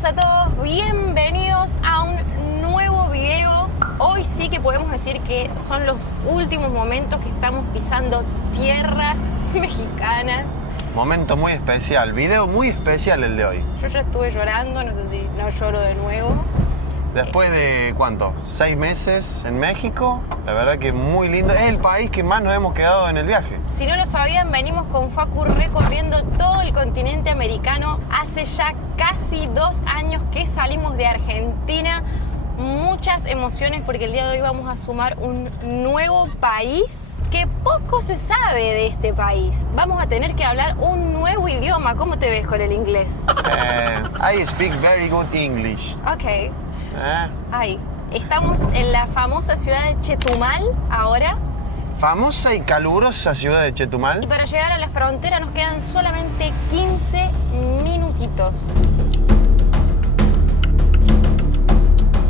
días a todos, bienvenidos a un nuevo video. Hoy sí que podemos decir que son los últimos momentos que estamos pisando tierras mexicanas. Momento muy especial, video muy especial el de hoy. Yo ya estuve llorando, no sé si no lloro de nuevo. Después de, ¿cuánto? 6 meses en México. La verdad que muy lindo. Es el país que más nos hemos quedado en el viaje. Si no lo sabían, venimos con Facu recorriendo todo el continente americano. Hace ya casi 2 años que salimos de Argentina. Muchas emociones porque el día de hoy vamos a sumar un nuevo país que poco se sabe de este país. Vamos a tener que hablar un nuevo idioma. ¿Cómo te ves con el inglés? I speak very good English. Ok. Ahí. Estamos en la famosa ciudad de Chetumal ahora. Famosa y calurosa ciudad de Y Chetumal. para llegar a la frontera nos quedan solamente 15 minutitos.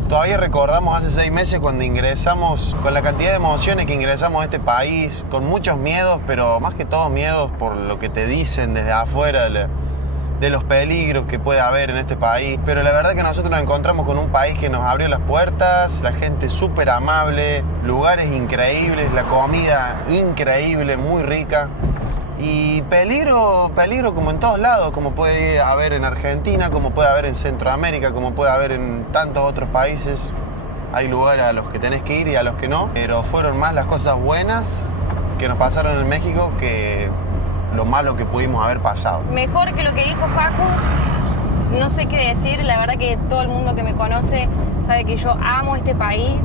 Todavía recordamos hace 6 meses cuando ingresamos, con la cantidad de emociones que ingresamos a este país, con muchos miedos, pero más que todo miedos por lo que te dicen desde afuera de los peligros que puede haber en este país. Pero la verdad que nosotros nos encontramos con un país que nos abrió las puertas, la gente súper amable, lugares increíbles, la comida increíble, muy rica. Y peligro como en todos lados, como puede haber en Argentina, como puede haber en Centroamérica, como puede haber en tantos otros países. Hay lugares a los que tenés que ir y a los que no, pero fueron más las cosas buenas que nos pasaron en México que lo malo que pudimos haber pasado. Mejor que lo que dijo Facu, no sé qué decir. La verdad que todo el mundo que me conoce sabe que yo amo este país.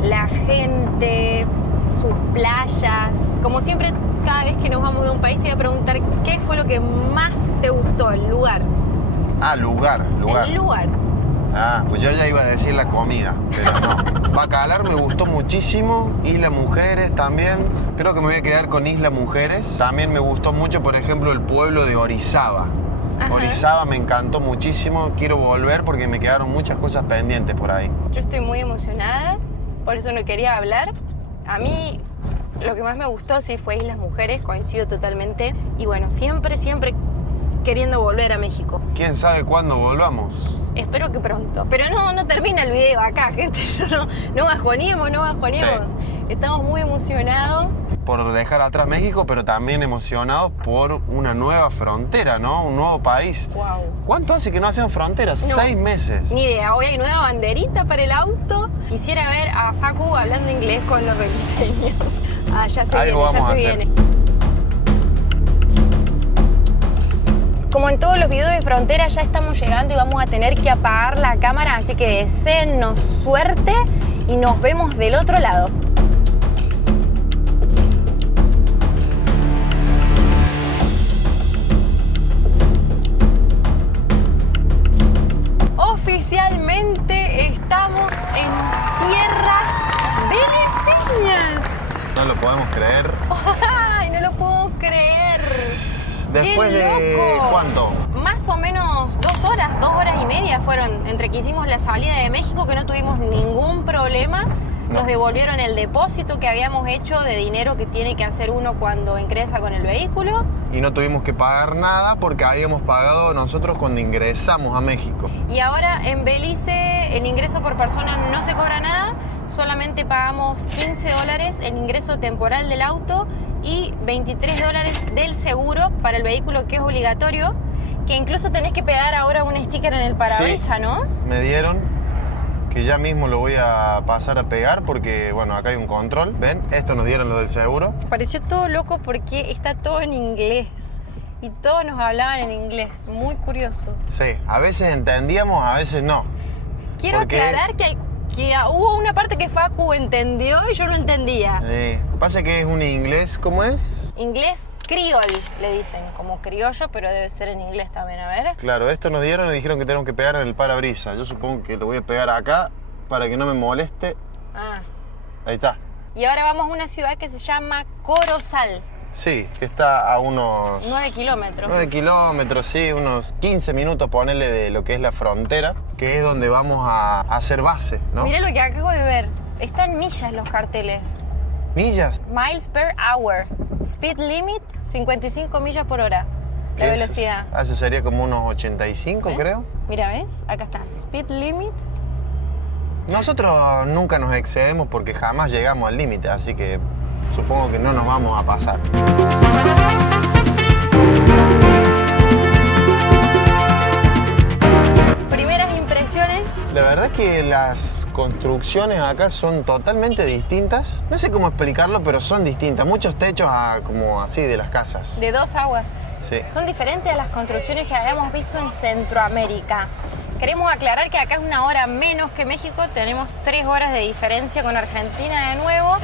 La gente, sus playas. Como siempre, cada vez que nos vamos de un país te voy a preguntar qué fue lo que más te gustó, el lugar. Ah, lugar. El lugar. Ah, pues yo ya iba a decir la comida, pero no. Bacalar me gustó muchísimo, Isla Mujeres también. Creo que me voy a quedar con Isla Mujeres. También me gustó mucho, por ejemplo, el pueblo de Orizaba. Ajá. Orizaba me encantó muchísimo. Quiero volver porque me quedaron muchas cosas pendientes por ahí. Yo estoy muy emocionada, por eso no quería hablar. A mí lo que más me gustó sí fue Islas Mujeres, coincido totalmente. Y bueno, siempre queriendo volver a México. ¿Quién sabe cuándo volvamos? Espero que pronto. Pero no termina el video acá, gente. No bajoneemos. Sí. Estamos muy emocionados. Por dejar atrás México, pero también emocionados por una nueva frontera, ¿no? Un nuevo país. Wow. ¿Cuánto hace que no hacen fronteras? No. 6 meses. Ni idea, hoy hay nueva banderita para el auto. Quisiera ver a Facu hablando inglés con los rediseños. Ya se Algo viene, ya vamos se a hacer. viene. Como en todos los videos de frontera, ya estamos llegando y vamos a tener que apagar la cámara, así que deseennos suerte y nos vemos del otro lado. Oficialmente estamos en tierras beliceñas. No lo podemos creer. ¡Ay, no lo puedo creer! Después ¡Qué de... loco! ¿Cuánto? Más o menos 2 horas, 2 horas y media fueron entre que hicimos la salida de México, que no tuvimos ningún problema. Nos devolvieron el depósito que habíamos hecho de dinero que tiene que hacer uno cuando ingresa con el vehículo. Y no tuvimos que pagar nada porque habíamos pagado nosotros cuando ingresamos a México. Y ahora en Belice el ingreso por persona no se cobra nada, solamente pagamos $15 el ingreso temporal del auto y $23 del seguro para el vehículo, que es obligatorio, que incluso tenés que pegar ahora un sticker en el parabrisas, Sí, ¿no? me dieron, que ya mismo lo voy a pasar a pegar porque, bueno, acá hay un control. ¿Ven? Esto nos dieron lo del seguro. Pareció todo loco porque está todo en inglés y todos nos hablaban en inglés, muy curioso. Sí, a veces entendíamos, a veces no. Quiero Porque aclarar que hubo una parte que Facu entendió y yo no entendía. Pasa que es un inglés, ¿cómo es? Inglés criol, le dicen, como criollo, pero debe ser en inglés también, a ver. Claro, esto nos dieron y dijeron que tenemos que pegar en el parabrisas. Yo supongo que lo voy a pegar acá para que no me moleste. Ah. Ahí está. Y ahora vamos a una ciudad que se llama Corozal. Sí, que está a unos 9 kilómetros. 9 kilómetros, sí, unos 15 minutos, ponele, de lo que es la frontera, que es donde vamos a hacer base, ¿no? Mirá lo que acabo de ver. Están millas los carteles. ¿Millas? Miles per hour. Speed limit 55 millas por hora. que La velocidad. Eso sería como unos 85, ¿Eh? creo. Mira, ¿ves? Acá está. Speed limit. Nosotros nunca nos excedemos porque jamás llegamos al límite, así que supongo que no nos vamos a pasar. Primeras impresiones. La verdad es que las construcciones acá son totalmente distintas. No sé cómo explicarlo, pero son distintas. Muchos techos como así de las casas. De dos aguas. Sí. Son diferentes a las construcciones que habíamos visto en Centroamérica. Queremos aclarar que acá es 1 hora menos que México, tenemos 3 horas de diferencia con Argentina de nuevo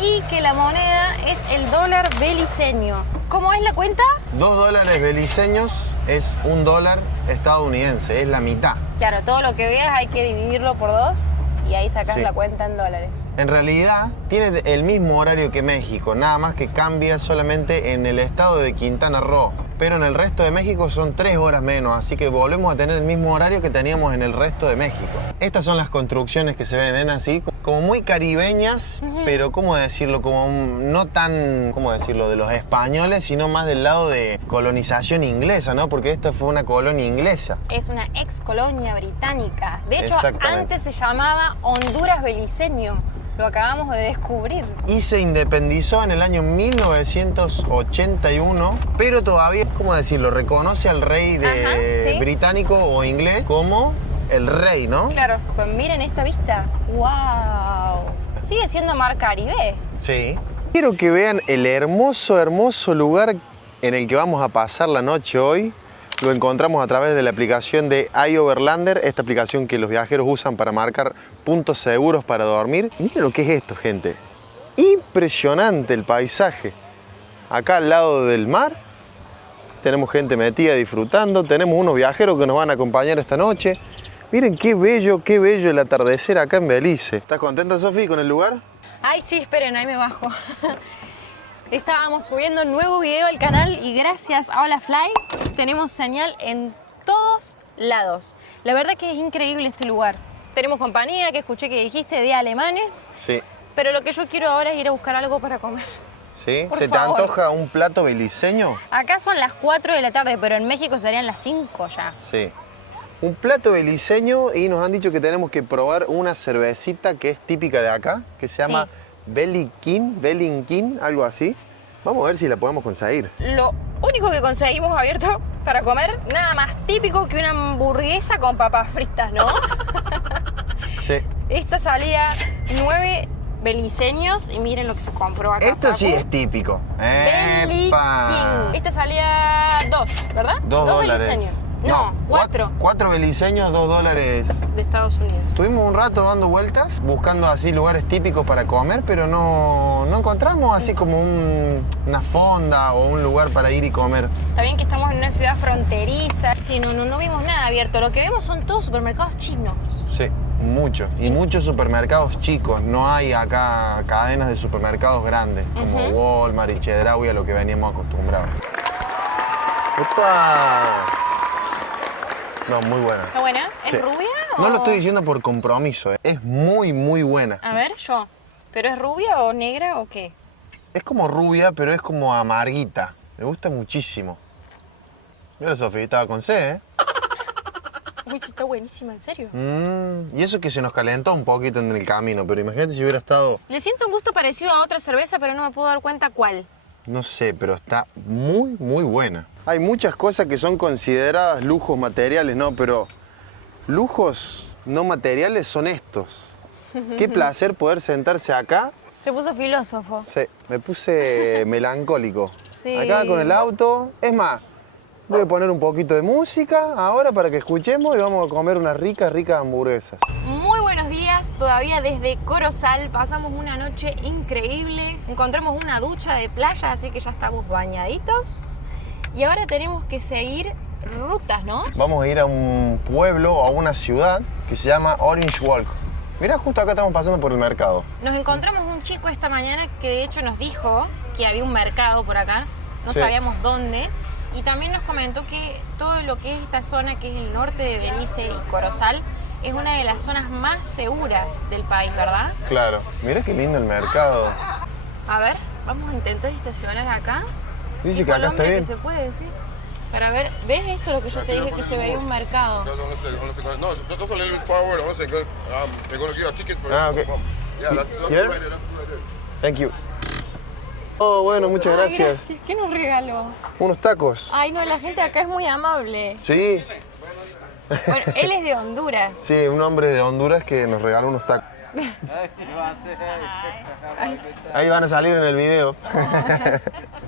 y que la moneda es el dólar beliceño. ¿Cómo es la cuenta? $2 beliceños es $1 estadounidense, es la mitad. Claro, todo lo que veas hay que dividirlo por 2 y ahí sacas Sí. la cuenta en dólares. En realidad tiene el mismo horario que México, nada más que cambia solamente en el estado de Quintana Roo. Pero en el resto de México son 3 horas menos, así que volvemos a tener el mismo horario que teníamos en el resto de México. Estas son las construcciones que se ven así, como muy caribeñas, pero ¿cómo decirlo? Como no tan, ¿cómo decirlo?, de los españoles, sino más del lado de colonización inglesa, ¿no? Porque esta fue una colonia inglesa. Es una ex colonia británica. De hecho, Exactamente. antes se llamaba Honduras beliceño. Lo acabamos de descubrir. Y se independizó en el año 1981, pero todavía, ¿cómo decirlo?, reconoce al rey Ajá, sí. británico o inglés como el rey, ¿no? Claro, pues miren esta vista. ¡Wow! Sigue siendo Mar Caribe. Sí. Quiero que vean el hermoso, hermoso lugar en el que vamos a pasar la noche hoy. Lo encontramos a través de la aplicación de iOverlander, esta aplicación que los viajeros usan para marcar puntos seguros para dormir. Miren lo que es esto, gente. Impresionante el paisaje. Acá al lado del mar tenemos gente metida disfrutando, tenemos unos viajeros que nos van a acompañar esta noche. Miren qué bello el atardecer acá en Belice. ¿Estás contenta, Sofi, con el lugar? Ay, sí, esperen, ahí me bajo. Estábamos subiendo un nuevo video al canal y gracias a Holafly tenemos señal en todos lados. La verdad que es increíble este lugar. Tenemos compañía, que escuché que dijiste, de alemanes. Sí. Pero lo que yo quiero ahora es ir a buscar algo para comer. ¿Sí? Por ¿Se favor. te antoja un plato beliceño? Acá son las 4 de la tarde, pero en México serían las 5 ya. Sí. Un plato beliceño y nos han dicho que tenemos que probar una cervecita que es típica de acá, que se llama Belinquín, algo así. Vamos a ver si la podemos conseguir. Lo único que conseguimos abierto para comer, nada más típico que una hamburguesa con papas fritas, ¿no? Sí. Esta salía 9 beliceños y miren lo que se compró acá. Esto sí Facu. es típico. Beliquín. ¡Epa! Esta salía 2, ¿verdad? 2 dólares. beliceños. No, 4 4 beliceños, $2. de Estados Unidos. Estuvimos un rato dando vueltas, buscando así lugares típicos para comer, pero no encontramos así como una fonda o un lugar para ir y comer. Está bien que estamos en una ciudad fronteriza. Sí, no vimos nada abierto. Lo que vemos son todos supermercados chinos. Sí, muchos. Y muchos supermercados chicos. No hay acá cadenas de supermercados grandes, como Walmart y Chedraui, a lo que veníamos acostumbrados. ¡Opa! No, muy buena. ¿Está buena? ¿Es Sí. rubia o...? No lo estoy diciendo por compromiso, es muy, muy buena. A ver, yo. ¿Pero es rubia o negra o qué? Es como rubia, pero es como amarguita. Me gusta muchísimo. Mira, Sofía, estaba con sed, ¿eh? Uy, sí, está buenísima, en serio. Y eso que se nos calentó un poquito en el camino, pero imagínate si hubiera estado, Le siento un gusto parecido a otra cerveza, pero no me puedo dar cuenta cuál. no sé, pero está muy, muy buena. Hay muchas cosas que son consideradas lujos materiales, ¿no? Pero lujos no materiales son estos. Qué placer poder sentarse acá. Se puso filósofo. Sí, me puse melancólico. Sí. Acá con el auto. Es más, voy a poner un poquito de música ahora para que escuchemos y vamos a comer unas ricas hamburguesas. Muy buenos días, todavía desde Corozal. Pasamos una noche increíble. Encontramos una ducha de playa, así que ya estamos bañaditos. Y ahora tenemos que seguir rutas, ¿no? Vamos a ir a un pueblo o a una ciudad que se llama Orange Walk. Mirá, justo acá estamos pasando por el mercado. Nos encontramos un chico esta mañana que de hecho nos dijo que había un mercado por acá. No Sí. sabíamos dónde. Y también nos comentó que todo lo que es esta zona, que es el norte de Belice y Corozal, es una de las zonas más seguras del país, ¿verdad? Claro. Mirá qué lindo el mercado. A ver, vamos a intentar estacionar acá. Dice En que acá está Colombia, bien. que se puede decir. Para ver, ¿ves esto lo que yo te dije que se veía un mercado? No, just a little bit forward. I want to say, they're going to give you a ticket for Okay. Yeah, that's Here? right there. That's right there. Thank you. Oh, bueno, muchas Ay, gracias. ¿Qué nos regaló? Unos tacos. Ay, no, la gente acá es muy amable. Sí, Bueno, él es de Honduras. sí, un hombre de Honduras que nos regaló unos tacos. Ahí van a salir en el video.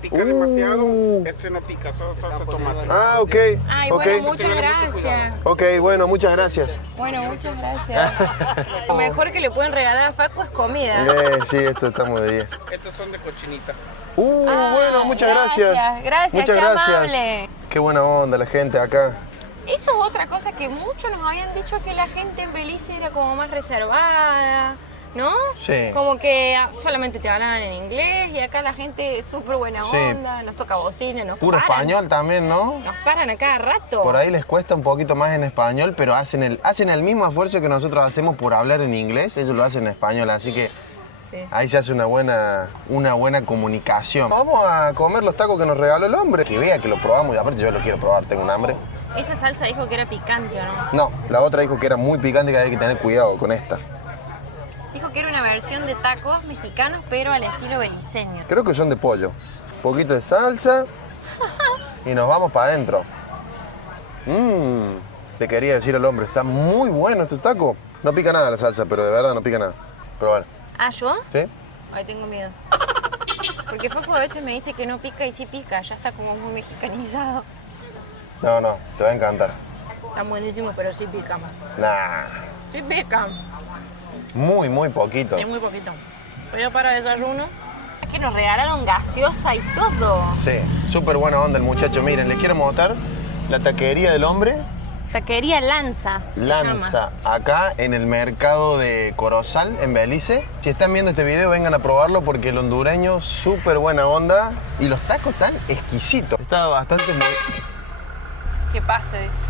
Pica demasiado, este no pica, solo salsa tomate. Ah, ok. Ay, Ok. bueno, muchas gracias. Ok, bueno, muchas gracias. Bueno, muchas gracias. Lo mejor que le pueden regalar a Facu es comida. Sí, esto estamos de día. Estos son de cochinita. Bueno, muchas gracias. Gracias, Muchas qué gracias. amable. Qué buena onda la gente acá. Eso es otra cosa que muchos nos habían dicho, que la gente en Belice era como más reservada, ¿no? Sí. Como que solamente te hablaban en inglés y acá la gente es súper buena Sí. onda, nos toca bocina, nos Puro paran. español también, ¿no? Nos paran a cada rato. Por ahí les cuesta un poquito más en español, pero hacen el mismo esfuerzo que nosotros hacemos por hablar en inglés, ellos lo hacen en español, así que Sí. ahí se hace una buena comunicación. Vamos a comer los tacos que nos regaló el hombre. Que vea que lo probamos y aparte yo lo quiero probar, tengo un hambre. Esa salsa dijo que era picante, ¿o no? No, la otra dijo que era muy picante y que hay que tener cuidado con esta. Dijo que era una versión de tacos mexicanos, pero al estilo beliceño. Creo que son de pollo. Un poquito de salsa y nos vamos para adentro. Le quería decir al hombre, está muy bueno este taco. No pica nada la salsa, pero de verdad no pica nada. Probar. ¿Ah, yo? ¿Sí? Ay, tengo miedo. Porque Facu a veces me dice que no pica y sí pica, ya está como muy mexicanizado. No, te va a encantar. Están buenísimos, pero sí pican. Nah, Sí pican. muy poquito. Sí, muy poquito. Pero para desayuno, es que nos regalaron gaseosa y todo. Sí, súper buena onda el muchacho. Miren, les quiero mostrar la taquería del hombre. Taquería Lanza. se Lanza, llama. acá en el mercado de Corozal, en Belice. Si están viendo este video, vengan a probarlo porque el hondureño, súper buena onda. Y los tacos están exquisitos. Está bastante... ¿Qué pasa? Dice.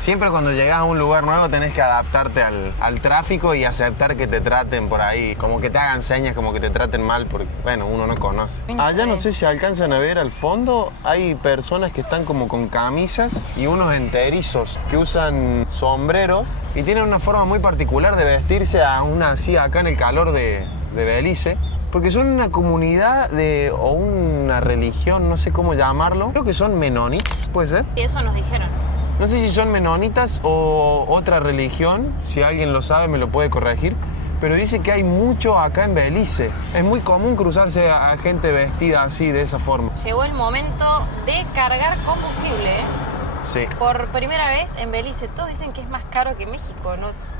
Siempre cuando llegas a un lugar nuevo tenés que adaptarte al tráfico y aceptar que te traten por ahí, como que te hagan señas, como que te traten mal, porque, bueno, uno no conoce. Allá no sé si alcanzan a ver al fondo, hay personas que están como con camisas y unos enterizos que usan sombreros y tienen una forma muy particular de vestirse aún así acá en el calor de Belice. Porque son una comunidad o una religión, no sé cómo llamarlo. Creo que son menonitas, ¿puede ser? Y eso nos dijeron. No sé si son menonitas o otra religión, si alguien lo sabe me lo puede corregir, pero dice que hay mucho acá en Belice. Es muy común cruzarse a gente vestida así, de esa forma. Llegó el momento de cargar combustible, ¿eh? Sí. Por primera vez en Belice. Todos dicen que es más caro que México. No es...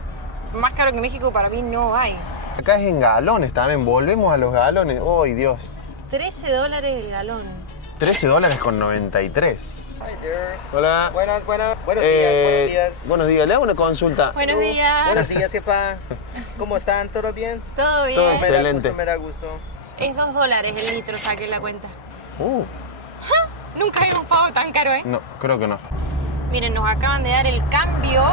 Más caro que México para mí no hay. Acá es en galones también, volvemos a los galones. ¡Ay, Dios! $13 el galón. $13.93. Hi there. Hola. Buenos Buenos días. Buenos días, le hago una consulta. Buenos días. Buenos días, jefa. ¿Cómo están? ¿Todo bien? ¿Todo bien? Todo Me da Excelente. gusto, me da gusto. Es $2 el litro, saqué la cuenta. Uh, Nunca habíamos pagado tan caro, ¿eh? no, creo que no. Miren, nos acaban de dar el cambio.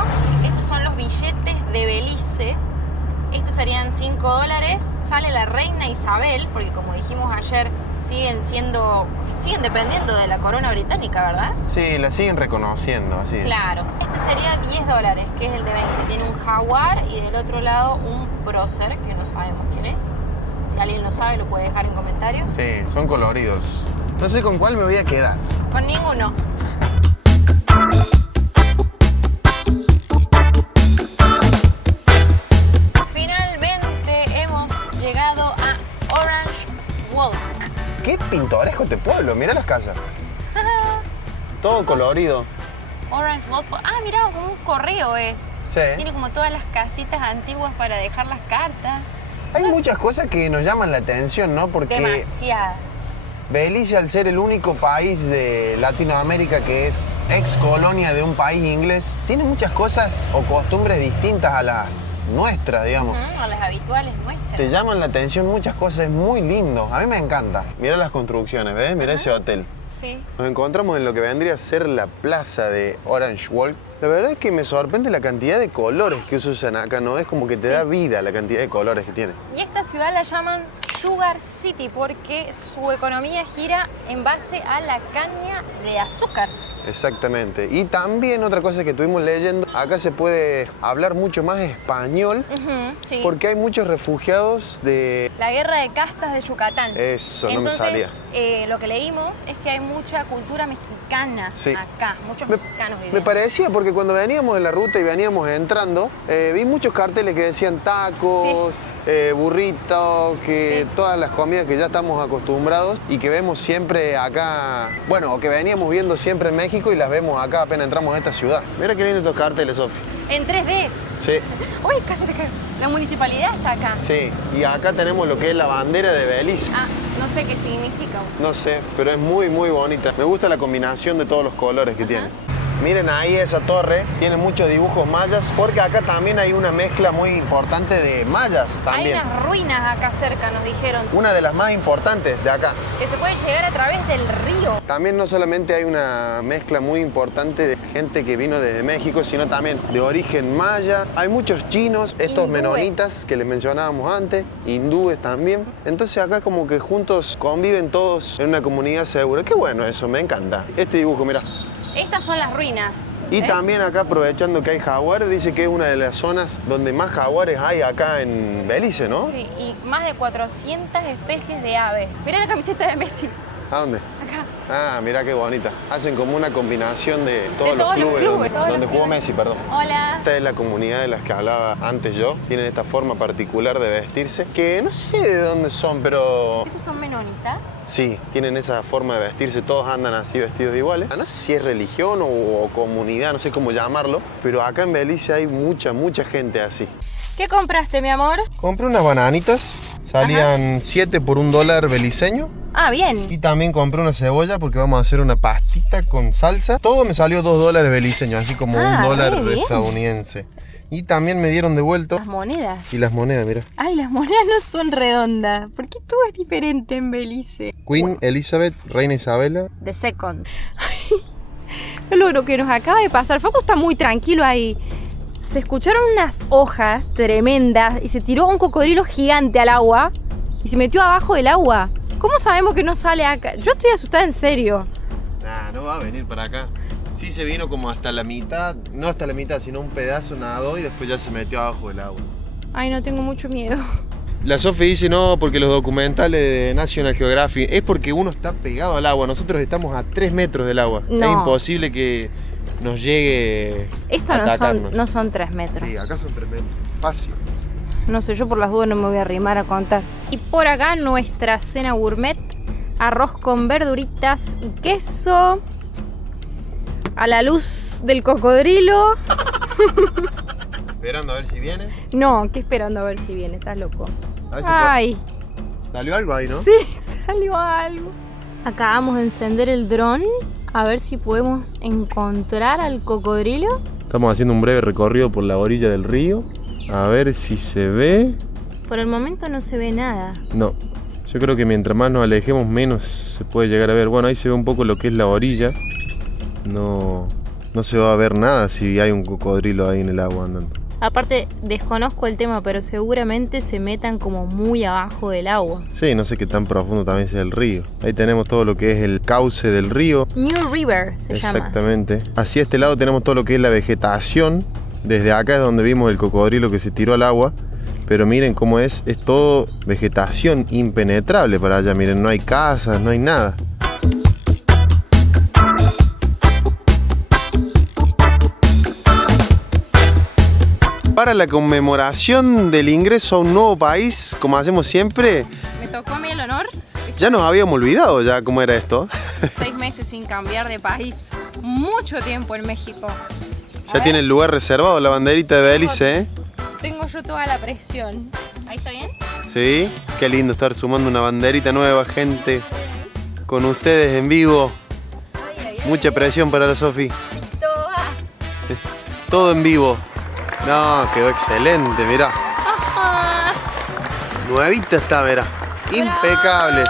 Estos son los billetes de Belice. Estos serían $5. Sale la reina Isabel, porque como dijimos ayer, siguen dependiendo de la corona británica, ¿verdad? Sí, la siguen reconociendo, así es. Claro. Este sería $10, que es el de 20. Tiene un jaguar y del otro lado un prócer, que no sabemos quién es. Si alguien lo sabe, lo puede dejar en comentarios. Sí, son coloridos. No sé con cuál me voy a quedar. Con ninguno. Finalmente hemos llegado a Orange Walk. Qué pintoresco este pueblo, mirá las casas. Todo colorido. Orange Walk. Ah, mira, como un correo es. Sí. Tiene como todas las casitas antiguas para dejar las cartas. Hay muchas cosas que nos llaman la atención, ¿no? Porque Demasiadas. Belice, al ser el único país de Latinoamérica que es ex colonia de un país inglés, tiene muchas cosas o costumbres distintas a las nuestras, digamos. A las habituales nuestras. Te llaman la atención muchas cosas, es muy lindo. A mí me encanta. Mirá las construcciones, ¿ves? Mirá ese hotel. Sí. Nos encontramos en lo que vendría a ser la plaza de Orange Walk. La verdad es que me sorprende la cantidad de colores que usan acá, ¿no? Es como que te da vida la cantidad de colores que tiene. Y esta ciudad la llaman Sugar City porque su economía gira en base a la caña de azúcar. Exactamente. Y también otra cosa que estuvimos leyendo, acá se puede hablar mucho más español Sí. porque hay muchos refugiados de... La guerra de castas de Yucatán. Eso, no me Entonces, salía. lo que leímos es que hay mucha cultura mexicana Sí. acá, muchos Me mexicanos viviendo. parecía porque cuando veníamos en la ruta y veníamos entrando, vi muchos carteles que decían tacos, burritos, que Sí. todas las comidas que ya estamos acostumbrados y que vemos siempre acá, bueno, o que veníamos viendo siempre en México y las vemos acá apenas entramos a esta ciudad. Mira qué lindo estos carteles, Sofi. En 3D. Sí, Uy, casi me caigo. La municipalidad está acá. sí. Y acá tenemos lo que es la bandera de Belice. Ah, no sé qué significa. No sé, pero es muy, muy bonita. Me gusta la combinación de todos los colores que tiene. Miren ahí esa torre, tiene muchos dibujos mayas, porque acá también hay una mezcla muy importante de mayas también. Hay unas ruinas acá cerca, nos dijeron, Una de las más importantes de acá. que se puede llegar a través del río. También no solamente hay una mezcla muy importante de gente que vino desde México, sino también de origen maya. Hay muchos chinos, estos Hindúes. menonitas que les mencionábamos antes, hindúes también. Entonces acá como que juntos conviven todos en una comunidad segura. Qué bueno eso, me encanta. Este dibujo, mira. Estas son las ruinas. Y ¿Eh? también acá, aprovechando que hay jaguares, dice que es una de las zonas donde más jaguares hay acá en Belice, ¿no? Sí, y más de 400 especies de aves. Mirá la camiseta de Messi. ¿A dónde? Acá. Ah, mira qué bonita. Hacen como una combinación de todos los todos los clubes, clubes, todos donde los jugó clubes. Messi, perdón. Hola. Esta es la comunidad de las que hablaba antes yo. Tienen esta forma particular de vestirse, que no sé de dónde son, pero ¿Esos son menonitas? sí, tienen esa forma de vestirse. Todos andan así vestidos iguales. No sé si es religión o comunidad, no sé cómo llamarlo, pero acá en Belice hay mucha gente así. ¿Qué compraste, mi amor? Compré unas bananitas, salían 7 por $1 beliceño. Ah, bien. Y también compré una cebolla porque vamos a hacer una pastita con salsa. Todo me salió $2 beliceños, así como $1 re bien. estadounidense. Y también me dieron de vuelto. Las monedas. Y las monedas, mira. Ay, las monedas no son redondas. ¿Por qué todo es diferente en Belice? Queen Elizabeth, Reina Isabela. The Second. Lo que nos acaba de pasar. Facu está muy tranquilo ahí. Se escucharon unas hojas tremendas y se tiró un cocodrilo gigante al agua y se metió abajo del agua. ¿Cómo sabemos que no sale acá? Yo estoy asustada en serio. Nah, no va a venir para acá. Sí se vino como hasta la mitad, no hasta la mitad, sino un pedazo nadó y después ya se metió abajo del agua. Ay, no, tengo mucho miedo. La Sofi dice no, porque los documentales de National Geographic es porque uno está pegado al agua. Nosotros estamos a 3 metros del agua. No. Es imposible que nos llegue Esto a no atacarnos. no son 3 metros. Sí, acá son tremendos. Fácil. No sé, yo por las dudas no me voy a arrimar a contar. Y por acá nuestra cena gourmet. Arroz con verduritas y queso. A la luz del cocodrilo. Esperando a ver si viene. No, ¿qué esperando a ver si viene? Estás loco. A ver si Ay, salió algo ahí, ¿no? sí, salió algo. Acabamos de encender el dron. A ver si podemos encontrar al cocodrilo. Estamos haciendo un breve recorrido por la orilla del río. A ver si se ve. Por el momento no se ve nada. No. Yo creo que mientras más nos alejemos, menos se puede llegar a ver. Bueno, ahí se ve un poco lo que es la orilla. No se va a ver nada si hay un cocodrilo ahí en el agua andando. Aparte, desconozco el tema, pero seguramente se metan como muy abajo del agua. Sí, no sé qué tan profundo también sea el río. Ahí tenemos todo lo que es el cauce del río. New River se llama. Exactamente. Hacia este lado tenemos todo lo que es la vegetación. Desde acá es donde vimos el cocodrilo que se tiró al agua. Pero miren cómo es todo vegetación impenetrable para allá. Miren, no hay casas, no hay nada. Para la conmemoración del ingreso a un nuevo país, como hacemos siempre, Me tocó a mí el honor. ya nos habíamos olvidado ya cómo era esto. 6 meses sin cambiar de país. Mucho tiempo en México. Ya tiene el lugar reservado, la banderita de Belice, ¿eh? Tengo yo toda la presión. ¿Ahí está bien? Sí, qué lindo estar sumando una banderita nueva, gente. Con ustedes en vivo. Ay, Mucha presión para la Sofi. Todo en vivo. No, quedó excelente, mirá. Nuevita está, mirá. Impecable.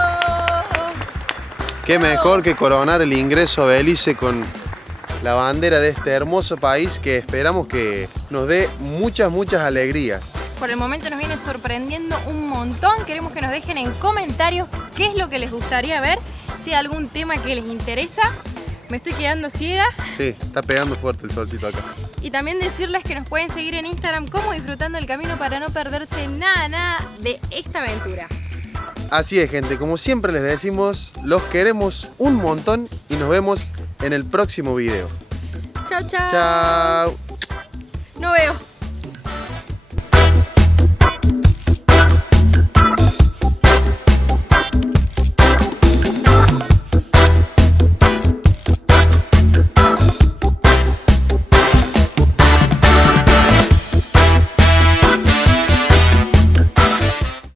Qué mejor que coronar el ingreso a Belice con la bandera de este hermoso país que esperamos que nos dé muchas alegrías. Por el momento nos viene sorprendiendo un montón. Queremos que nos dejen en comentarios qué es lo que les gustaría ver, si hay algún tema que les interesa. Me estoy quedando ciega. Sí, está pegando fuerte el solcito acá. Y también decirles que nos pueden seguir en Instagram como Disfrutando el Camino para no perderse nada de esta aventura. Así es, gente, como siempre les decimos, los queremos un montón y nos vemos en el próximo video. Chao, chao. Chao. No veo.